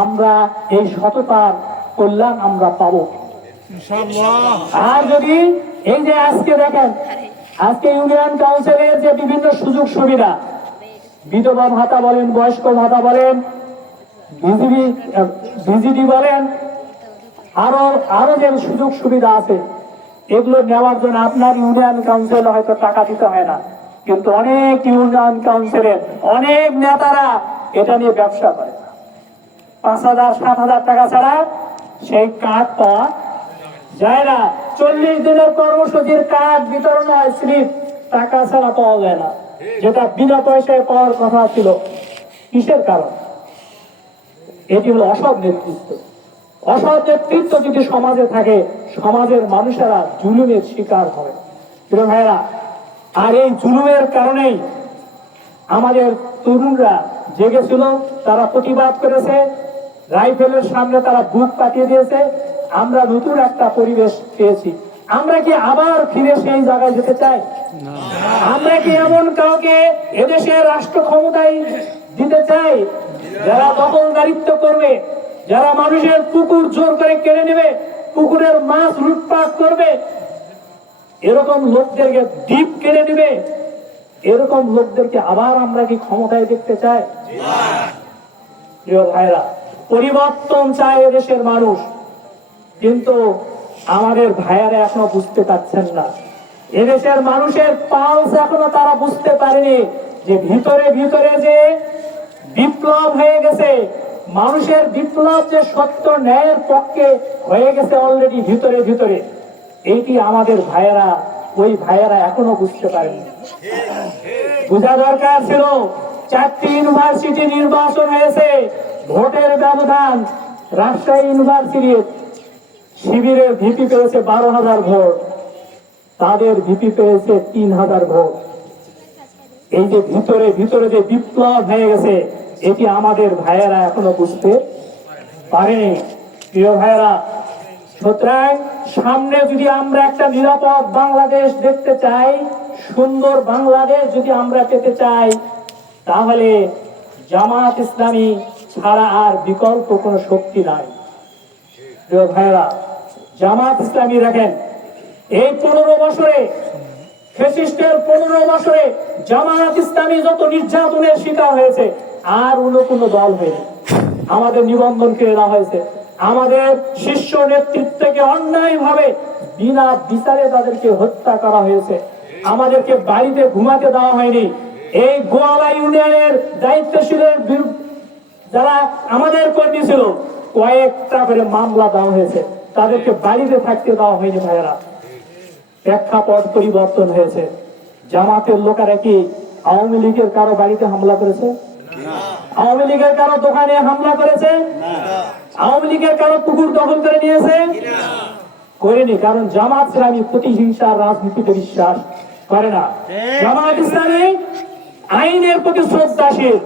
আমরা এই সততার কল্যাণ আমরা পাবো। আর যদি এই যে আজকে দেখেন আজকে ইউনিয়ন কাউন্সিলের যে বিভিন্ন সুযোগ সুবিধা বিধবা ভাতা বলেন বয়স্ক ভাতা বলেন বিজিবি বিজিডি বলেন আরও আরও যে সুযোগ সুবিধা আছে এগুলো নেওয়ার জন্য আপনার ইউনিয়ন কাউন্সিল হয়তো টাকা দিতে হয় না। কিন্তু অনেক ইউনিয়ন কাউন্সিলের অনেক নেতারা এটা নিয়ে ব্যবসা করে। পাঁচ হাজার, সাত হাজার টাকা ছাড়া সেই যায় না। চল্লিশ দিনের কর্মসূচির কার্ড বিতরণ হয় স্লিপ, টাকা ছাড়া পাওয়া যায় না। যেটা বিনা পয়সায় পাওয়ার কথা ছিল। কিসের কারণ? এটি হলো অসৎ নেতৃত্ব। অসৎ নেতৃত্ব যদি সমাজে থাকে, সমাজের মানুষেরা জুলুমের শিকার হবে। প্রিয় ভাইরা আর এই জুলুমের কারণেই আমাদের তরুণরা জেগেছিল, তারা প্রতিবাদ করেছে রাইফেলের সামনে তারা বুক পাঠিয়ে দিয়েছে। আমরা নতুন একটা পরিবেশ পেয়েছি। আমরা কি আবার ফিরে সেই জায়গায় যেতে চাই? আমরা কি এমন কাউকে এদেশের রাষ্ট্র ক্ষমতায় দিতে চাই? যারা দখলদারিত্ব করবে যারা মানুষের পুকুর জোর করে কেড়ে নেবে পুকুরের মাছ লুটপাট করবে এরকম লোকদেরকে দ্বীপ কেড়ে নেবে এরকম লোকদেরকে আবার আমরা কি ক্ষমতায় দেখতে চাই? প্রিয় ভাইরা পরিবর্তন চায় এদেশের মানুষ। কিন্তু আমাদের ভাইয়ারা এখনও বুঝতে পারছেন না। এদেশের মানুষের পালস এখনও তারা বুঝতে পারেনি যে ভিতরে ভিতরে যে বিপ্লব হয়ে গেছে, মানুষের বিপ্লব যে সত্য ন্যায়ের পক্ষে হয়ে গেছে অলরেডি ভিতরে ভিতরে এইটি আমাদের ভাইয়েরা, ওই ভাইয়েরা এখনও বুঝতে পারেনি? বোঝা দরকার ছিল, চারটি ইউনিভার্সিটি নির্বাচন হয়েছে ভোটের ব্যবধান রাজশাহী ইউনিভার্সিটির শিবিরের ভিপি পেয়েছে বারো হাজার ভোট। তাদের ভিপি পেয়েছে তিন হাজার ভোট। এই যে ভিতরে ভিতরে যে বিপ্লব হয়ে গেছে, এটি আমাদের ভাইয়েরা এখনও বুঝতে পারেনি। প্রিয় ভাইয়েরা, সুতরাং সামনে যদি আমরা একটা নিরাপদ বাংলাদেশ দেখতে চাই, সুন্দর বাংলাদেশ যদি আমরা পেতে চাই, তাহলে জামাত ইসলামী ছাড়া আর বিকল্প কোনো শক্তি নাই। ভাইয়েরা, জামাত ইসলামী রাখেন এই পনেরো বছরে ফেসিস্টের পনেরো বছরে জামাত ইসলামী যত নির্যাতনের শিকার হয়েছে, আর অন্য কোনো দল হয়নি। আমাদের নিবন্ধন কেড়ে নেওয়া হয়েছে। আমাদের শীর্ষ নেতৃত্বকে অন্যায় ভাবে বিনা বিচারে তাদেরকে হত্যা করা হয়েছে। আমাদেরকে বাড়িতে ঘুমাতে দেওয়া হয়নি। এই গোয়ালা ইউনিয়নের দায়িত্বশীলের যারা আমাদের কর্মী ছিল, কয়েকটা করে মামলা দেওয়া হয়েছে। তাদেরকে বাড়িতে থাকতে দেওয়া হয়নি ভাইয়েরা। প্রেক্ষাপট পরিবর্তন হয়েছে। জামাতের লোকেরা কি আওয়ামী লীগের কারও বাড়িতে হামলা করেছে? আওয়ামী লীগের কারও দোকানে হামলা করেছে? আওয়ামী লীগের কারও পুকুর দখল করে নিয়েছে? করেনি, কারণ জামাত ইসলামী প্রতিহিংসার রাজনীতিতে বিশ্বাস করে না। জামাত ইসলামী আইনের প্রতি শ্রদ্ধাশীল।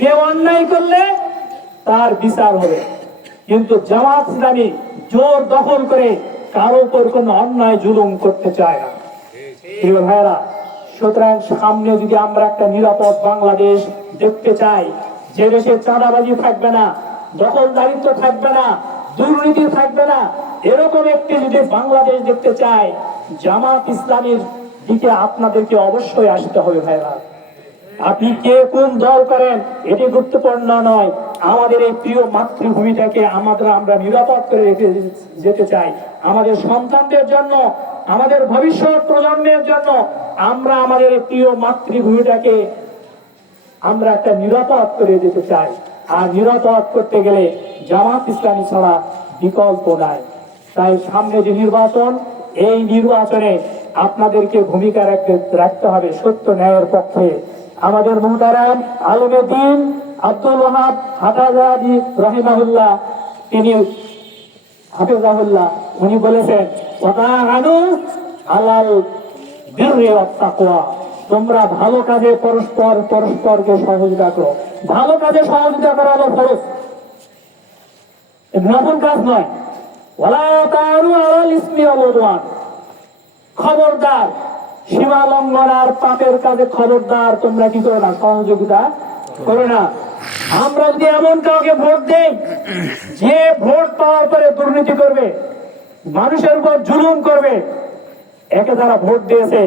কেউ অন্যায় করলে তার বিচার হবে। কিন্তু জামাত ইসলামী জোর দখল করে কারও উপর কোনো অন্যায় জুলুম করতে চায় না। ভাইরা সুতরাং সামনে যদি আমরা একটা নিরাপদ বাংলাদেশ দেখতে চাই, যে দেশে চাঁদাবাজি থাকবে না, দখলদারিত্ব থাকবে না, দুর্নীতি থাকবে না, এরকম একটি যদি বাংলাদেশ দেখতে চাই, জামাত ইসলামের দিকে আপনাদেরকে অবশ্যই আসতে হবে ভাইরা আপনি কে কোন দল করেন, এটি গুরুত্বপূর্ণ নয়। আমাদের এই প্রিয় মাতৃভূমিটাকে আমাদের আমরা নিরাপদ করে রেখে যেতে চাই। আমাদের সন্তানদের জন্য, আমাদের ভবিষ্যৎ প্রজন্মের জন্য আমরা আমাদের প্রিয় মাতৃভূমিটাকে আমরা একটা নিরাপদ করে যেতে চাই। আর নিরাপদ করতে গেলে জামাত ইসলামী ছাড়া বিকল্প নাই। তাই সামনে যে নির্বাচন, এই নির্বাচনে আপনাদেরকে ভূমিকা রাখতে রাখতে হবে সত্য ন্যায়ের পক্ষে। আমাদের মোহতারাম আলমেদিন আব্দুল ওহাব হাটাজাদি রহিমাহুল্লাহ, তিনি হাফিজাহুল্লাহ, উনি বলেছেন ওয়াতাআনু আলাল ওয়াত তাকওয়া। তোমরা ভালো কাজে পরস্পর, পরস্পরকে সহযোগিতা করো। ভালো কাজে সহযোগিতা করা হলো ফরজ। নতুন কাজ নয়। ওয়ালা তাআনু আলাল ইসমি ওয়াল খবরদার, সীমা লঙ্ঘন আর পাপের কাজে খবরদার তোমরা কি করো না? সহযোগিতা করো না। আমরা যদি এমন কাউকে ভোট দেই, যে ভোট পাওয়ার পরে দুর্নীতি করবে, মানুষের উপর জুলুম করবে, একে যারা ভোট দিয়েছে,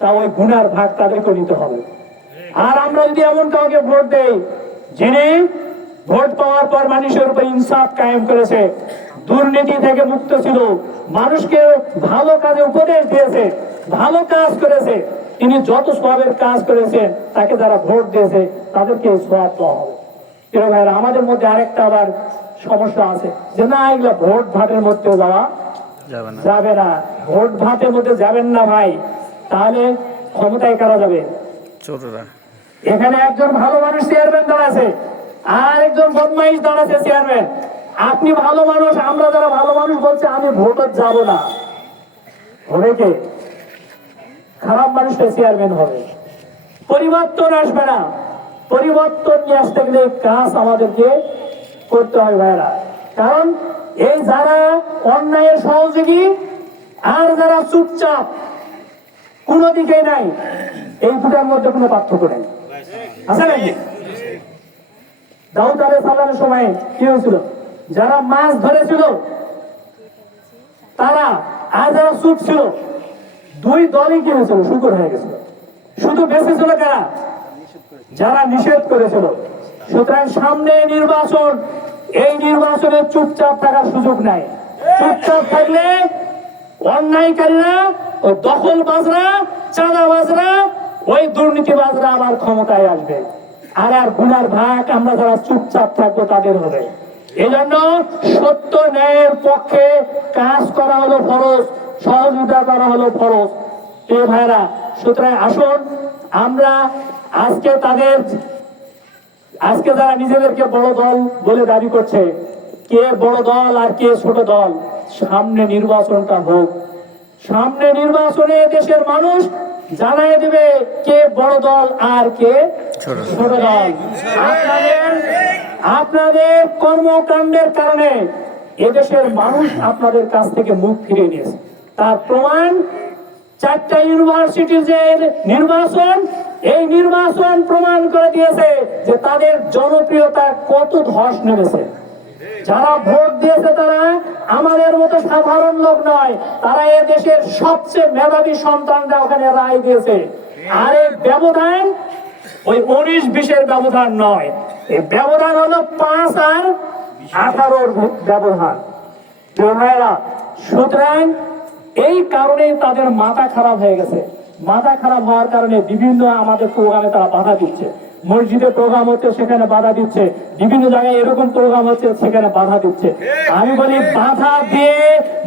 তা ওই গুনার ভাগ তাদেরকে নিতে হবে। আর আমরা যদি এমন কাউকে ভোট দেই, যিনি ভোট পাওয়ার পর মানুষের উপর ইনসাফ কায়েম করেছে, দুর্নীতি থেকে মুক্ত ছিল, মানুষকে ভালো কাজে উপদেশ দিয়েছে, ভালো কাজ করেছে, তিনি যত সবের কাজ করেছেন, তাকে যারা ভোট দিয়েছে, তাদেরকে সব দেওয়া হবে। ভাইয়েরা, আমাদের মধ্যে আরেকটা আবার সমস্যা আছে। যে না এগুলো ভোট ভাটের মধ্যে যাওয়া যাবে না। ভোট ভাতের মধ্যে যাবেন না ভাই। তাহলে ক্ষমতায় কারা যাবে? এখানে একজন ভালো মানুষ চেয়ারম্যান দাঁড়াছে আর একজন বদমাইশ দাঁড়াছে চেয়ারম্যান। আপনি ভালো মানুষ আমরা যারা ভালো মানুষ বলছে আমি ভোটে যাব না। হবে কে? খারাপ মানুষটা চেয়ারম্যান হবে। পরিবর্তন আসবে না। পরিবর্তন নিয়ে আসতে গেলে কাজ আমাদেরকে করতে হয় ভাইরা কারণ এই যারা অন্যায়ের সহযোগী আর যারা চুপচাপ, কোনো দিকে নাই, এই দুটার মধ্যে কোনো পার্থক্য নেই। আছে নাকি? দাউদ আলাই সাল্লামের সময় কি হয়েছিল? যারা মাছ ধরেছিল, তারা আর যারা চুপ ছিল দুই দলই কি হয়েছিল? শুকর হয়ে গেছিল। শুধু বেঁচে ছিল কারা? যারা নিষেধ করেছিল। সুতরাং সামনে নির্বাচন, এই নির্বাচনে চুপচাপ থাকার সুযোগ নাই। চুপচাপ থাকলে অন্যায়কারীরা ও দখল বাজরা চাঁদা বাজরা ওই দুর্নীতি বাজরা আবার ক্ষমতায় আসবে। আর আর গুনার ভাগ আমরা যারা চুপচাপ থাকব তাদের হবে। এই জন্য সত্য ন্যায়ের পক্ষে কাজ করা হলো ফরজ, সহযোগিতা করা হলো ফরজ। এ ভাইরা সুতরাং আসুন, আমরা আজকে তাদের আজকে যারা নিজেদেরকে বড় দল বলে দাবি করছে কে বড় দল আর কে ছোট দল সামনে নির্বাচনটা হোক। সামনে নির্বাচনে দেশের মানুষ জানাই দেবে কে বড় দল আর কে ছোট দল। আপনাদের আপনাদের কর্মকাণ্ডের কারণে এদেশের মানুষ আপনাদের কাছ থেকে মুখ ফিরে নিয়েছে। তার প্রমাণ চারটা ইউনিভার্সিটির যে নির্বাচন এই নির্বাচন প্রমাণ করে দিয়েছে যে তাদের জনপ্রিয়তা কত ধস নেমেছে। যারা ভোট দিয়েছে তারা আমাদের মতো সাধারণ লোক নয়, তারা এ দেশের সবচেয়ে মেধাবী সন্তানরা ওখানে রায় দিয়েছে। আর এই ব্যবধান ওই উনিশ বিশের ব্যবধান নয়। এই ব্যবধান হলো পাঁচ আর আঠারোর ব্যবধান। সুতরাং এই কারণেই তাদের মাথা খারাপ হয়ে গেছে। মাথা খারাপ হওয়ার কারণে বিভিন্ন আমাদের প্রোগ্রামে তারা বাধা দিচ্ছে। মসজিদে প্রোগ্রাম হচ্ছে, সেখানে বাধা দিচ্ছে। বিভিন্ন জায়গায় এরকম প্রোগ্রাম হচ্ছে, সেখানে বাধা দিচ্ছে। আমি বলি, বাধা দিয়ে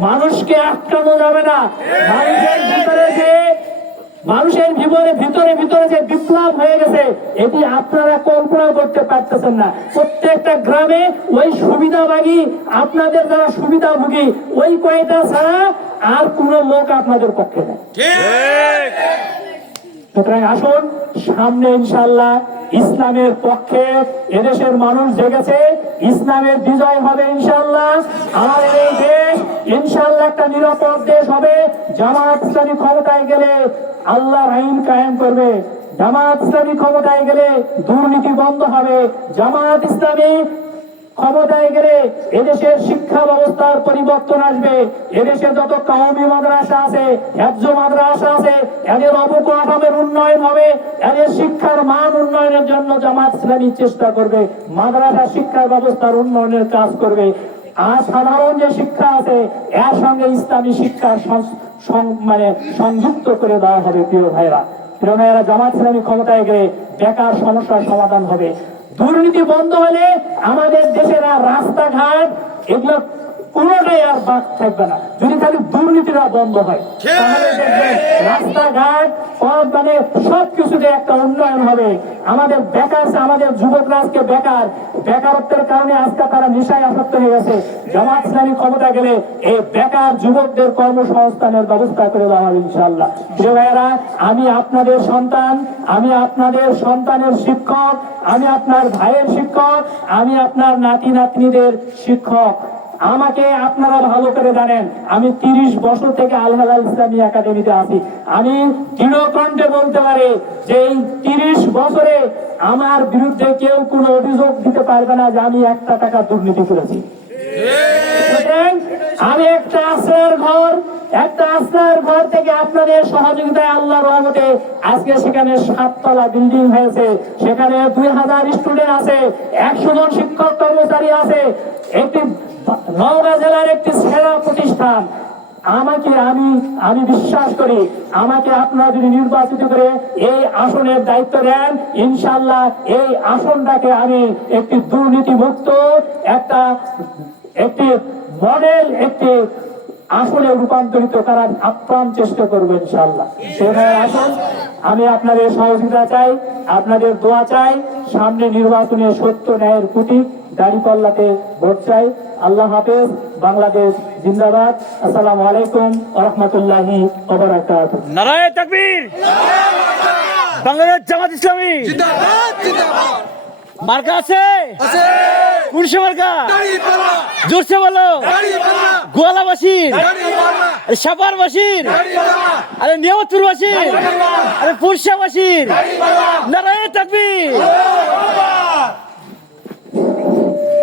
মানুষকে আটকানো যাবে না। মানুষের জীবনে ভিতরে ভিতরে যে বিপ্লব হয়ে গেছে, এটি আপনারা কল্পনা করতে পারতেছেন না। প্রত্যেকটা গ্রামে ওই সুবিধাবাগী আপনাদের যারা সুবিধাভোগী, ওই কয়টা ছাড়া আর কোনো লোক আপনাদের পক্ষে নেই। সুতরাং আসুন সামনে ইনশাল্লাহ ইসলামের পক্ষে এদেশের মানুষ জেগেছে ইসলামের বিজয় হবে ইনশাল্লাহ আমাদের এই দেশ ইনশাল্লাহ একটা নিরাপদ দেশ হবে। জামাত ইসলামী ক্ষমতায় গেলে আল্লাহর আইন কায়েম করবে। জামাত ইসলামী ক্ষমতায় গেলে দুর্নীতি বন্ধ হবে। জামাত ইসলামী ক্ষমতায় গেলে এদেশের শিক্ষা ব্যবস্থার পরিবর্তন আসবে। এদেশে যত কাউমি মাদ্রাসা আছে মাদ্রাসা আছে, এদের উন্নয়ন হবে, এদের শিক্ষার মান উন্নয়নের জন্য জামাত চেষ্টা করবে, মাদ্রাসা শিক্ষার ব্যবস্থার উন্নয়নের কাজ করবে। আর সাধারণ যে শিক্ষা আছে, এর সঙ্গে ইসলামী শিক্ষার মানে সংযুক্ত করে দেওয়া হবে, প্রিয় ভাইরা প্রিয় ভাইয়েরা, জামাত ইসলামী ক্ষমতায় গেলে বেকার সমস্যার সমাধান হবে। দুর্নীতি বন্ধ হলে আমাদের দেশের রাস্তাঘাট এগুলো কোনোটাই আর বাদ থাকবে না। যদি খালি দুর্নীতিটা বন্ধ হয় তাহলে দেখবেন রাস্তাঘাট পথ মানে সব কিছুতে একটা উন্নয়ন হবে। আমাদের বেকার আমাদের যুবকরা আজকে বেকার বেকারত্বের কারণে আজকে তারা নেশায় আসক্ত হয়ে গেছে। জামাত ইসলামী ক্ষমতা গেলে এই বেকার যুবকদের কর্মসংস্থানের ব্যবস্থা করে দেওয়া হবে ইনশাল্লাহ প্রিয় ভাইয়েরা আমি আপনাদের সন্তান আমি আপনাদের সন্তানের শিক্ষক আমি আপনার ভাইয়ের শিক্ষক আমি আপনার নাতি নাতনিদের শিক্ষক। আমাকে আপনারা ভালো করে জানেন, আমি তিরিশ বছর থেকে আল হালাল ইসলামী একাডেমিতে আছি। আমি দৃঢ় কণ্ঠে বলতে পারি যে এই তিরিশ বছরে আমার বিরুদ্ধে কেউ কোনো অভিযোগ দিতে পারবে না যে আমি একটা টাকা দুর্নীতি করেছি। আমি একটা আশ্রয়ের ঘর, একটা আশ্রয়ের ঘর থেকে আপনাদের সহযোগিতায় আল্লাহ রহমতে আজকে সেখানে সাততলা বিল্ডিং হয়েছে। সেখানে দুই হাজার স্টুডেন্ট আছে, একশো জন শিক্ষক কর্মচারী আছে, একটি নওগাঁ জেলার একটি সেরা প্রতিষ্ঠান। আমাকে আমি আমি বিশ্বাস করি, আমাকে আপনারা যদি নির্বাচিত করে এই আসনের দায়িত্ব দেন ইনশাল্লাহ এই আসনটাকে আমি একটি দুর্নীতি মুক্ত একটা, একটি মডেল, একটি আসলে রূপান্তরিত করার আপ্রাণ চেষ্টা করব ইনশাল্লাহ সেখানে আসুন, আমি আপনাদের সহযোগিতা চাই, আপনাদের দোয়া চাই, সামনে নির্বাচনে সত্য ন্যায়ের কুটি দাড়িপাল্লাতে ভোট চাই। আল্লাহ হাফেজ বাংলাদেশ জিন্দাবাদ। আসসালামু আলাইকুম রহমতুল্লাহি ওবরাকাত নারায় তাকবীর। বাংলাদেশ জামাত ইসলামী। মার্কা আছে? কুরসে মার্কা? জোরসে বলো। গোয়ালাবাসীর। আরে সাপারবাসীর আরে নিয়ামতপুরবাসীর। আরে পুরসাবাসীর নারায় তাকবীর।